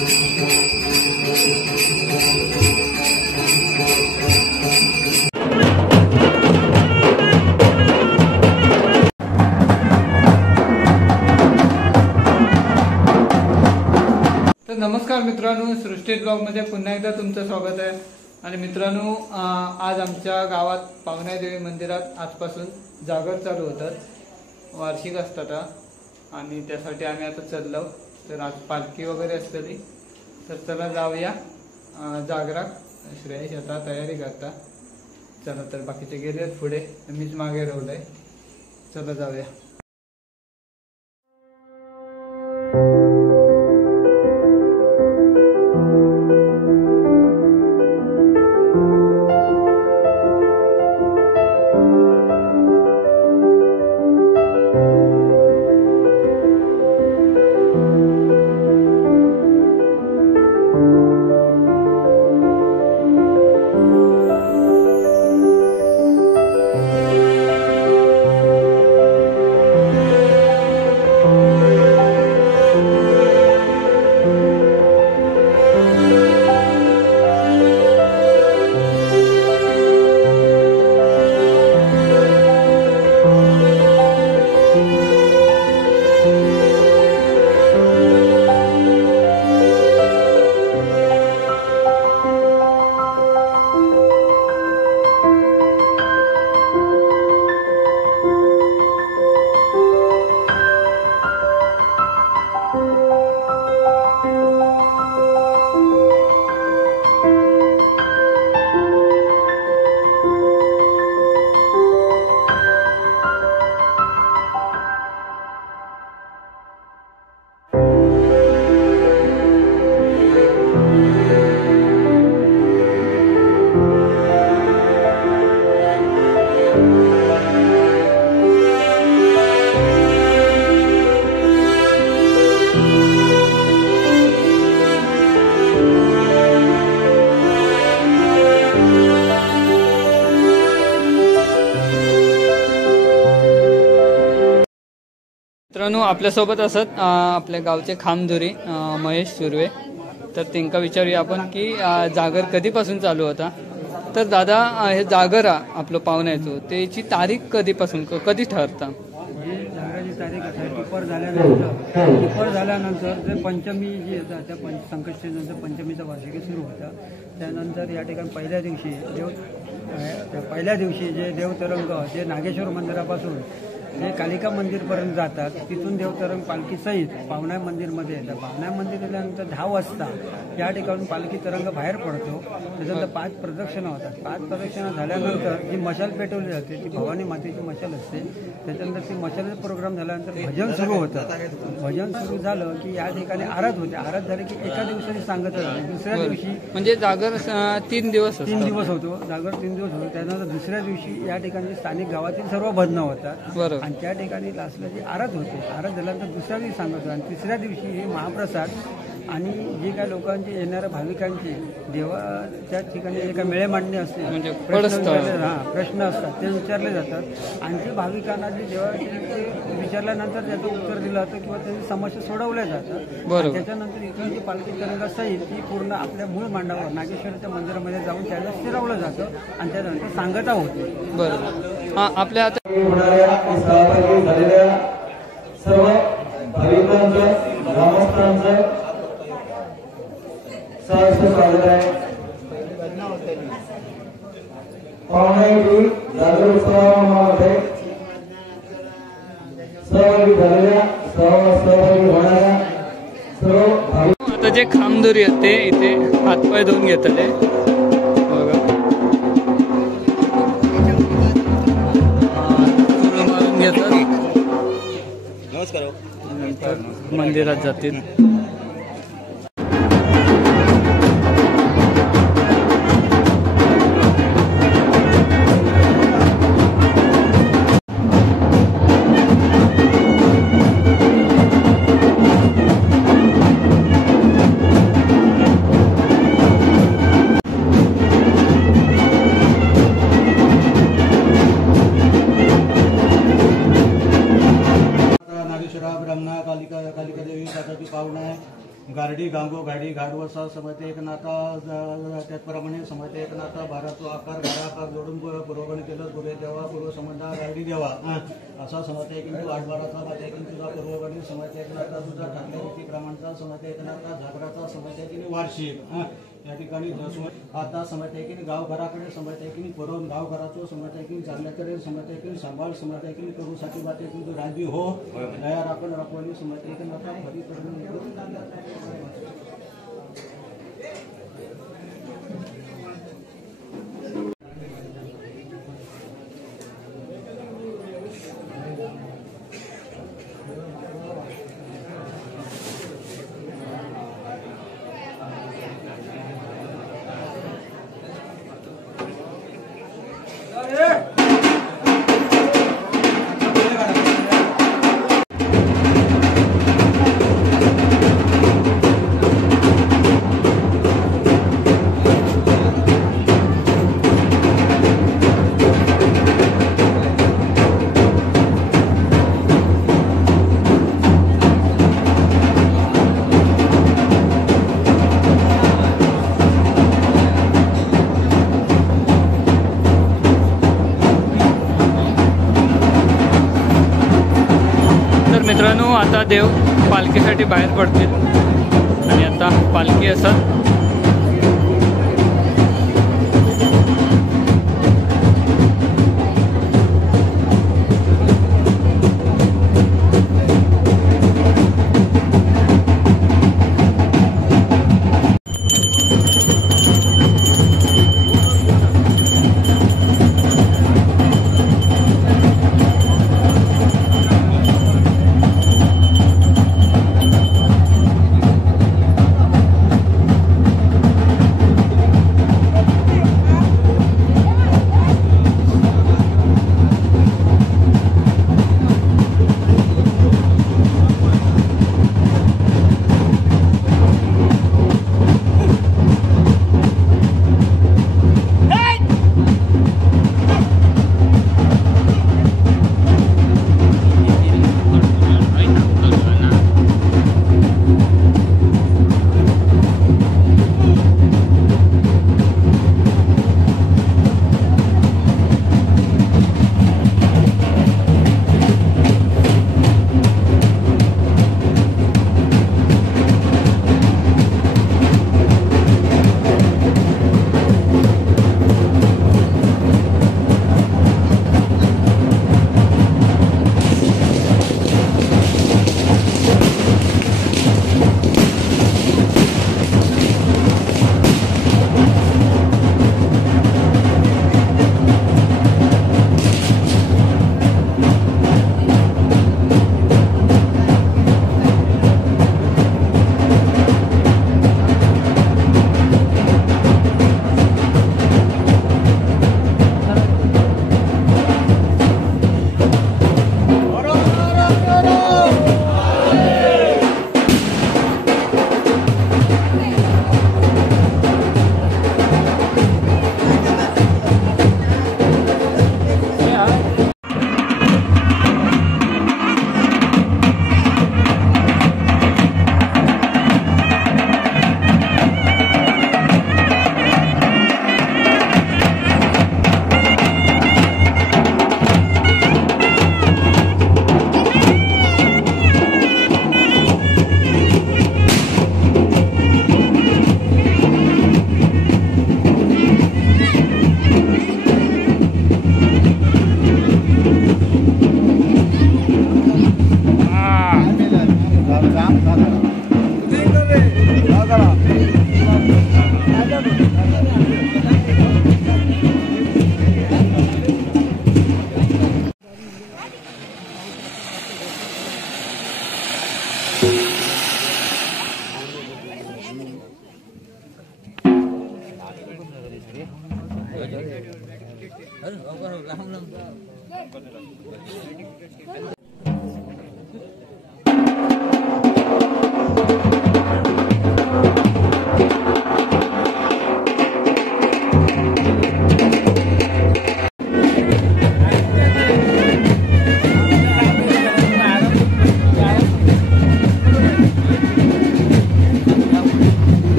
नमस्कार मित्रांनो, सृष्टी ब्लॉग मध्ये पुन्हा एकदा तुमचं स्वागत आहे। आणि मित्रांनो, आज आमच्या गावात पावनादेवी मंदिरात आजपासून जागर चालू होतात, वार्षिक असतात आणि त्यासाठी आम्ही आता चाललो। तर आज पालखी वगैरे असते, तर चला जाऊया जागराक। श्रेयश आता तयारी करता, चला तर बाकीचे गेले पुढे, मीच मागे राहिलोय, चला जाऊया। मित्रांनो, आपल्यासोबत असत आपल्या गावचे खामधुरी महेश सुर्वे। तर त्यांना विचारूया आपण की जागर कधीपासून चालू होता। तर दादा, हे जागर आपलं पावण्याचं त्याची तारीख कधीपासून कधी ठरता? जागराची तारीख आहे दुपार झाल्यानंतर जे पंचमी जी येतात त्या संकष्टीनंतर पंचमीचा वार्षिकी सुरू होता। त्यानंतर या ठिकाणी पहिल्या दिवशी जे देवतरंग जे नागेश्वर मंदिरापासून जे कालिका मंदिरपर्यंत जातात, तिथून देवतरंग पालखी सहित पावना मंदिरमध्ये येतात। पावना मंदिर गेल्यानंतर 10 वाजता या ठिकाणून पालखी तरंग बाहेर पडतो। त्याच्यानंतर 5 प्रदक्षिणा होतात। 5 प्रदक्षिणा झाल्यानंतर जी मशाल पेटवली जाते ती भवानी मातेची मशाल असते। त्याच्यानंतर ती मशालचा प्रोग्राम झाल्यानंतर भजन सुरू होतं। भजन सुरू झालं की या ठिकाणी आरत होते। आरत झाली की एका दिवसाची सांगता झाली, दुसऱ्या दिवशी म्हणजे जागर 3 दिवस होतो। जागर 3 दिवस होतो। त्यानंतर दुसऱ्या दिवशी या ठिकाणी स्थानिक गावातील सर्व भजन होतात आणि त्या ठिकाणी लास्टला जी आरत होते, आरत झाल्यानंतर दुसऱ्या दिवशी सांगत आणि तिसऱ्या दिवशी हे महाप्रसाद आणि जे काही लोकांचे येणाऱ्या भाविकांचे देवाच्या ठिकाणी जे काही मेळे मांडणी असते, म्हणजे प्रश्न असतात ते विचारले जातात आणि ते भाविकांना जे देवाचे विचारल्यानंतर त्याचं उत्तर दिलं जातं किंवा त्यांची समस्या सोडवल्या जातात। त्याच्यानंतर इथून जी पालखी तरंग असतील ती पूर्ण आपल्या मूळ मांडावर नागेश्वराच्या मंदिरामध्ये जाऊन त्याला फिरवलं जातं आणि त्यानंतर सांगता होते। बरोबर। आपल्या आता सहभागी झालेल्या सर्व भाविकांचं ग्रामस्थांचं सहर्ष स्वागत आहे। पावनादेवी जागर उत्सवामध्ये सहभागी झालेल्या सहभागी होणाऱ्या सर्व भाविक आता जे खामधुरी आहेत ते इथे हातपाय धुवून घेतले बघा, मारून घेतात, नमस्कार, नंतर मंदिरात जातील। ब्रह्मा कालिका देवी पावना गांगो गाडी गाडवसा समते एक नाता त्याचप्रमाणे समते एक नाता बाराचो आकार गाडा आकार जोडून पुरवणी केलं पुरे देवा पूर्व संबंधा गाडी देवा असा समते की आठबाराचा माते की तुझा पुरवणी समते एक नाता तुझा ठाकल्या रीती क्रमांचा समते एक नाता झाकराचा समते की वार्षिक या ठिकाणी आता समजते की गावघराकडे समजते की परोन गावघराचो समजते की चालण्याकडे समजते की सांभाळ समजते की करूसाठी बाते की तू राजी हो दया राखण राखवानी समजते की आता खरी करून मित्रांनो आता देव पालखीसाठी बाहेर पडतील आणि आता पालखी असत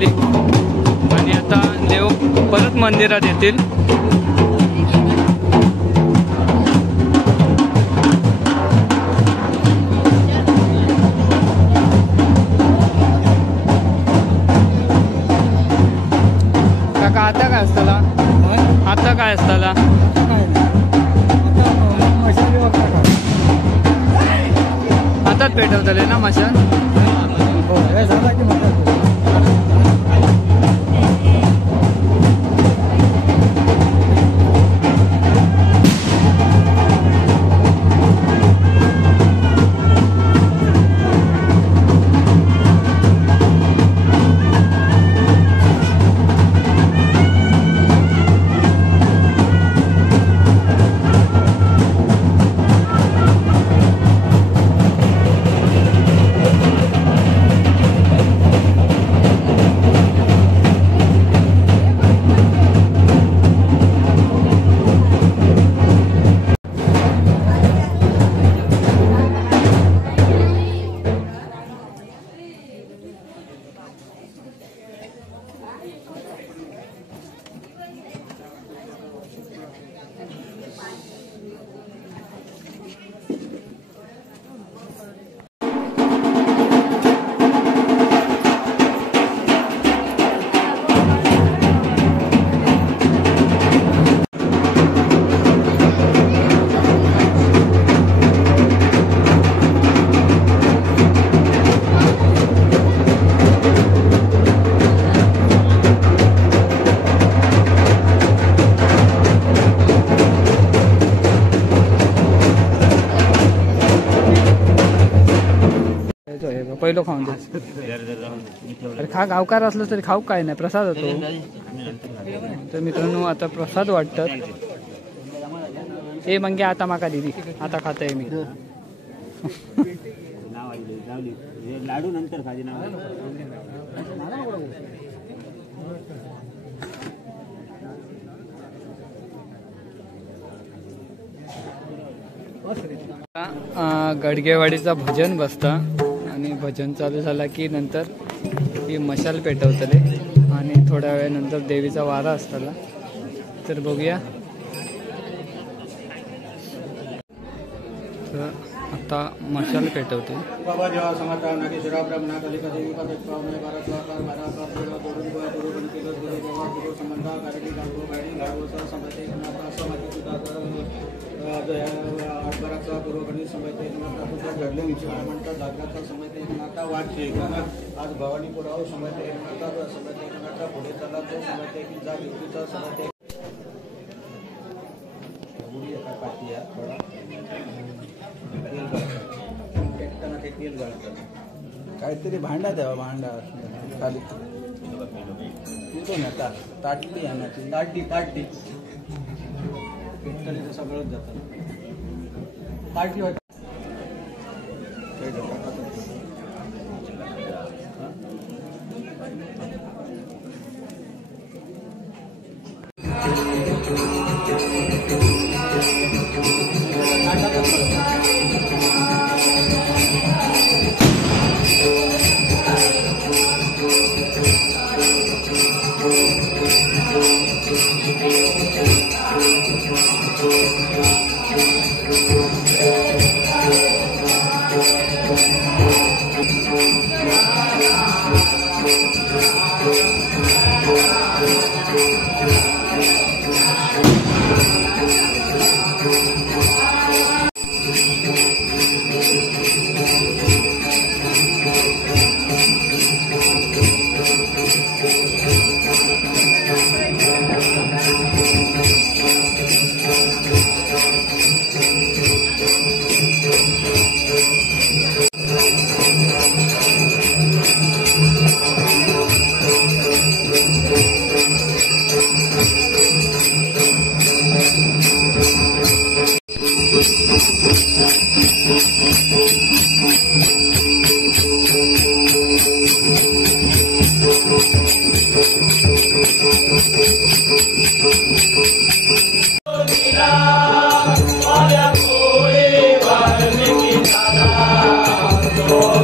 झाली आणि आता देव परत मंदिरात येतील. काका आता काय असताला? आता काय असताला? हातात पेटवतले ना मशाल? पहिलं खाऊन दे. अरे खा, गावकार असलं तरी खाऊ काय नाही, प्रसाद होतो. तर मित्रांनो आता प्रसाद वाटतात. हे मग आता माका दिदी, आता खाताय मी. लाडू नंतर खाली ना. गडगेवाडीचा भजन बसता आणि भजन चालू झाला की नंतर ही मशाल पेटवतले आणि थोड्या वेळानंतर देवीचा वारा असताला. तर बघूया. तर आता मशाल पेटवते. बाबा जेव्हा समाचार नागेश्वरा ब्रह्मणा कालिका देवी का पावणे 12 संबंधा गाडी गाडवसा समजते समाधी सुद्धा आठबाराचा पूर्वगणी समजते नाता घडले विचार म्हणतात जागराचा समजते नाता वाटते. आज भवानीपुराव समजते नाता समजते नाता पुढे चालला तो समजते की जा युतीचा समजते. तेल घालतात काहीतरी भांडा द्यावा. भांडा खाली ताटली आणायची. ताटली पित्तलीचं सगळंच जातं. ताटली वाटत Oh,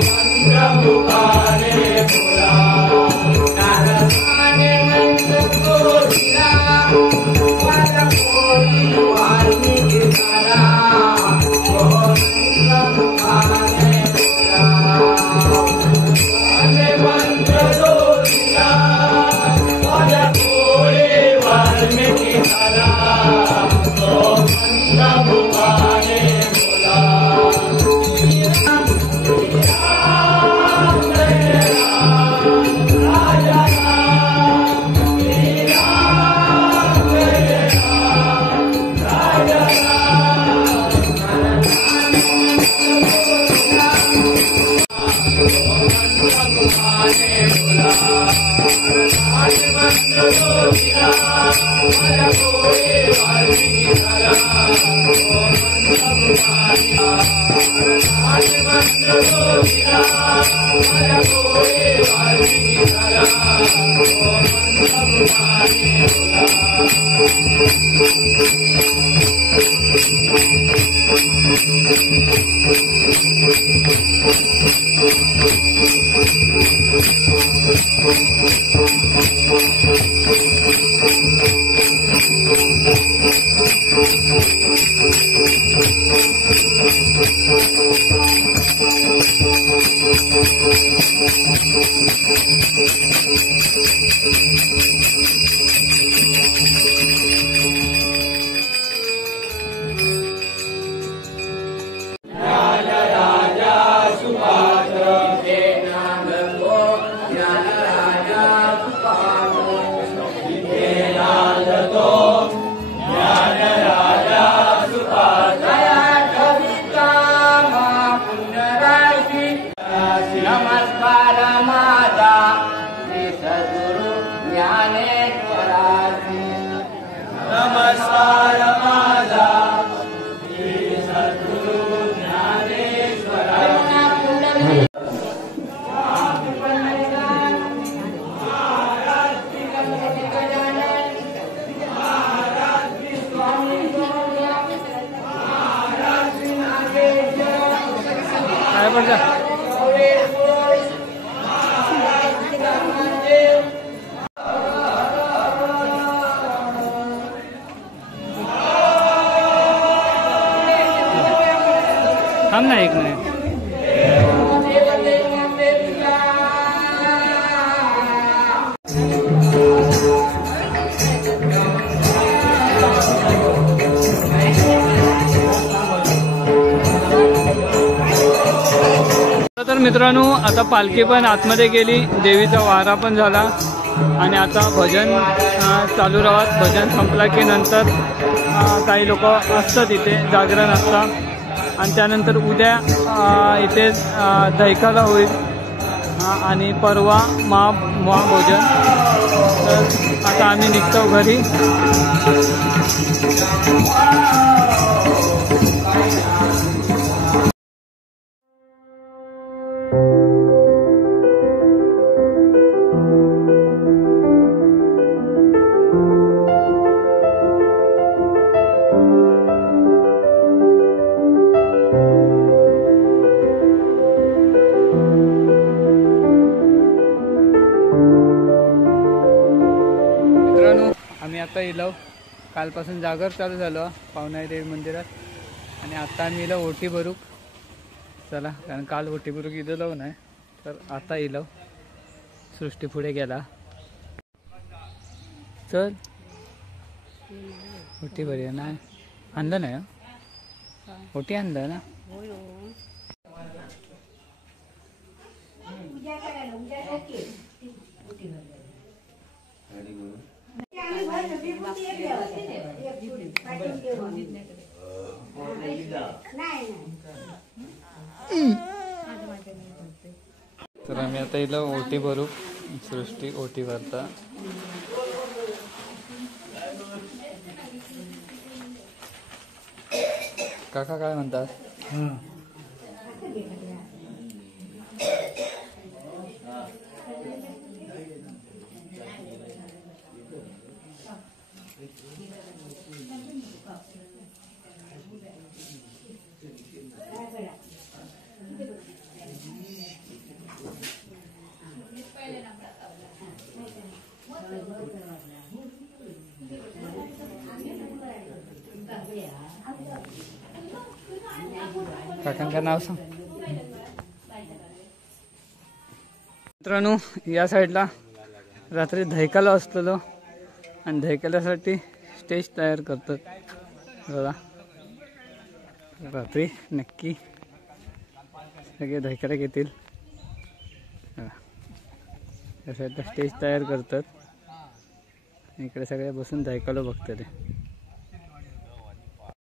नमस्कार माझा श्री सद्गुरु ज्ञानेश्वराची नमस्कार माझा श्री सद्गुरु ज्ञानेश्वराची काय पडला थांब ना एक मिनिट तर मित्रांनो आता पालखी पण आतमध्ये गेली, देवीचा वारा पण झाला आणि आता भजन चालू राहत. भजन संपला की नंतर काही लोक असतात इथे, जागरण असतात आणि त्यानंतर उद्या इथे दैकाला होईल आणि परवा महाभोजन. तर आता आम्ही निघतो घरी. आम्ही आता इलो, कालपासून जागर चालू झालो पावनाई देवी मंदिरात आणि आता आम्ही इलो ओटी भरूक. चला, कारण काल ओटी भरूक इलो नाही, तर आता इलो. सृष्टी पुढे गेला. चल ओटी भरूया. नाही आणलं नाही ओटी आणलं ना. तर आम्ही आता इला ओटी भरू. सृष्टी ओटी भरता. काका काय म्हणतात? काकांचं नाव सांग. मित्रांनो, या साईडला रात्री धैकाला असलेलो आणि धैकाल्यासाठी स्टेज तयार करतात बघा. रात्री नक्की सगळे धैकऱ्या घेतील. स्टेज तयार करतात. इकडे सगळे बसून धैकालो बघतात.